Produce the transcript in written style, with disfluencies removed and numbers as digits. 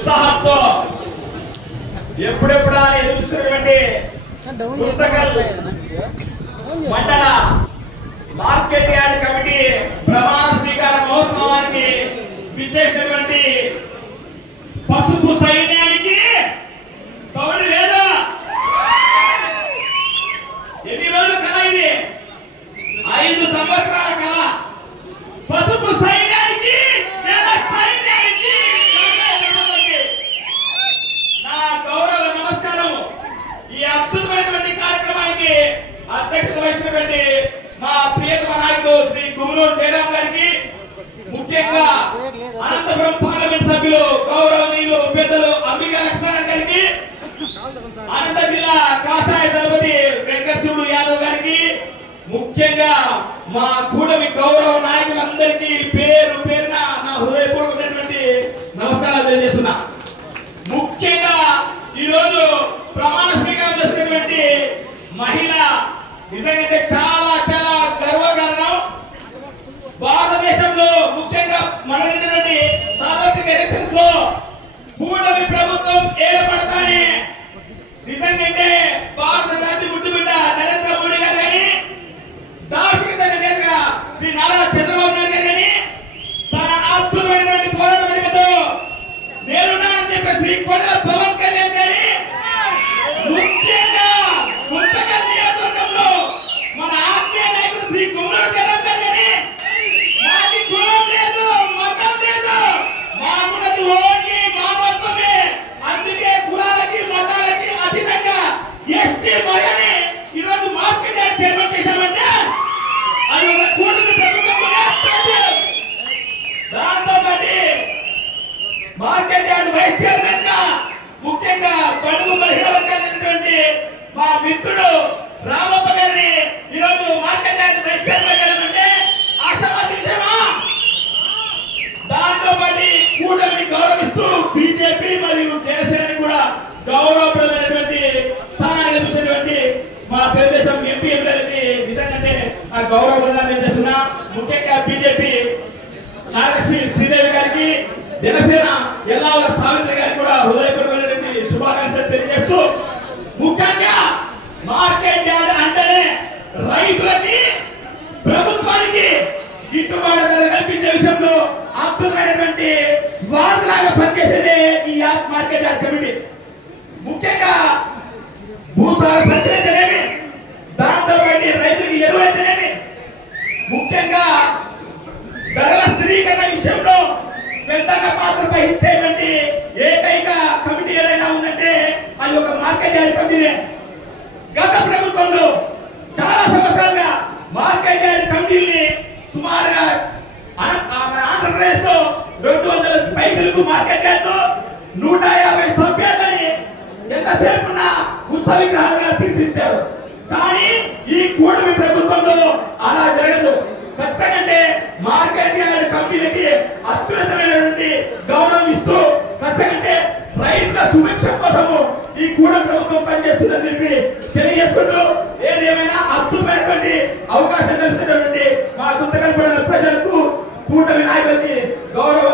ఉత్సాహంతో ఎప్పుడెప్పుడా ఎదురుస్తున్నటువంటి గుంతకల్ మండల మార్కెట్ యార్డ్ కమిటీ ప్రమాణ స్వీకార మహోత్సవానికి విచ్చేసినటువంటి పసుపు సైన్యానికి సౌండ్ లేదా? ఎన్ని రోజుల కళ ఇది? 5 సంవత్సరాల కళ. పసుపు సైన్యానికి, జన సైన్యానికి నా గౌరవ నమస్కారం. ఈ అద్భుతమైనటువంటి కార్యక్రమానికి అధ్యక్షత వహించినటువంటి మా ప్రియతమ నాయకుడు శ్రీ గుమ్మనూరు జయరాం గారికి, ముఖ్యంగా అనంతపురం పార్లమెంట్ సభ్యులు గౌరవనీయులు పెద్దలు అంబికా లక్ష్మణ్ గారికి, అనంత జిల్లా కాషాయ దళపతి వెంకటశివుడు యాదవ్ గారికి, ముఖ్యంగా మా కూటమి గౌరవ నాయకులందరికీ పేరు పేరున నా హృదయపూర్వకమైనటువంటి నమస్కారాలు తెలియజేస్తున్నా. ముఖ్యంగా ఈరోజు ప్రమాణ స్వీకారం చేసినటువంటి మహిళ నిజంగా చాలా చాలా గర్వకారణం. భారతదేశంలో ముఖ్యంగా మనటువంటి సార్వత్రిక ఎలక్షన్స్ లో కూటమి ప్రభుత్వం ఏర్పడతానే నిజంగా భారత జాతి ముద్దుబిడ్డ నరేంద్ర మోడీ గారు కానీ, దార్శనిక నేతగా శ్రీ నారా చంద్రబాబు నాయుడు గారు కానీ తన అద్భుతమైనటువంటి పోరాట పటిమతో నేనున్నానని చెప్పే శ్రీ కొడాల పవన్ కళ్యాణ్ గారి, ముఖ్యంగా గుంతకల్ నియోజకవర్గంలో మన ఆత్మీయ నాయకుడు శ్రీ గుమ్మనూరు జయరాం గారు కానీ, మాది కులం లేదు, మతం లేదు, మాకున్నది ఓన్లీ మానవత్వమే. అందుకే కులాలకి మతాలకి అతీతంగా ఎస్టీ మహిళని ఈరోజు మార్కెట్ యార్డ్ చైర్మన్ చేశామంటే అది ఒక కూటమి ప్రభుత్వం. దాంతో పాటు మార్కెట్ యార్డ్ వైస్ చైర్మన్ గా ముఖ్యంగా బడుగు బలహీన వర్గాలైనటువంటి మా మిత్రుడు రామప్ప గారిని ఈరోజు మార్కెట్ యార్డ్ వైస్ చైర్మన్ చేయడమంటే ఆశావాసి విషయమా? దాంతో పాటు కూటమిని గౌరవిస్తూ బీజేపీ మరియు జనసేనని కూడా గౌరవప్రదమైనటువంటి స్థానాన్ని కల్పించినటువంటి మా తెలుగుదేశం ఎంపీ ఎమ్మెల్యేలకి నిజంగా ఆ గౌరవ వందనాలు చేస్తున్నా. ముఖ్యంగా బీజేపీ నాగలక్ష్మి శ్రీదేవి గారికి, జనసేన ఎల్లావల సావిత్రి గారికి కూడా హృదయపూర్వకమైనటువంటి శుభాకాంక్షలు తెలియజేస్తూ, ముఖ్యంగా మార్కెట్ యార్డ్ అంటేనే రైతులకి ప్రభుత్వానికి గిట్టుబాటు ధర కల్పించే విషయంలో అద్భుతమైనటువంటి వారధిలాగా పనిచేసేదే ఈ మార్కెట్ యార్డ్ కమిటీ. ముఖ్యంగా భూసార పరిశీలనేమి, దాంతో పాటు రైతులకు ఎరువులైతేనేమి, ముఖ్యంగా ధరల స్థిరీకరణ విషయంలో పెద్దగా పాత్ర వహించేటువంటి ఏకైక కమిటీ ఏదైనా ఉందంటే అది ఒక మార్కెట్ యార్డ్ కమిటీనే. గత ప్రభుత్వంలో చాలా సంవత్సరాలుగా మార్కెట్ యార్డ్ కమిటీని సుమారుగా ఆంధ్రప్రదేశ్ లో 200 పైసలకు మార్కెట్ యార్డ్ 150 సభ్యులని ఎంతసేపు ఉన్న ఉత్సవ విగ్రహాలుగా తీర్చిదిద్దారు. కానీ ఈ కూటమి ప్రభుత్వంలో అలా జరగదు. ఖచ్చితంగా మార్కెట్ యార్డ్ కమిటీలకి అత్యున్నతమైనటువంటి గౌరవం ఇస్తూ ఖచ్చితంగా రైతుల సుభిక్షం కోసము ఈ కూటమి ప్రభుత్వం పనిచేస్తుందని చెప్పి తెలియజేసుకుంటూ, ఏదేమైనా అద్భుతమైనటువంటి అవకాశం కల్పించినటువంటి మా గుంతకల్ ప్రజలకు, కూటమి నాయకులకి గౌరవ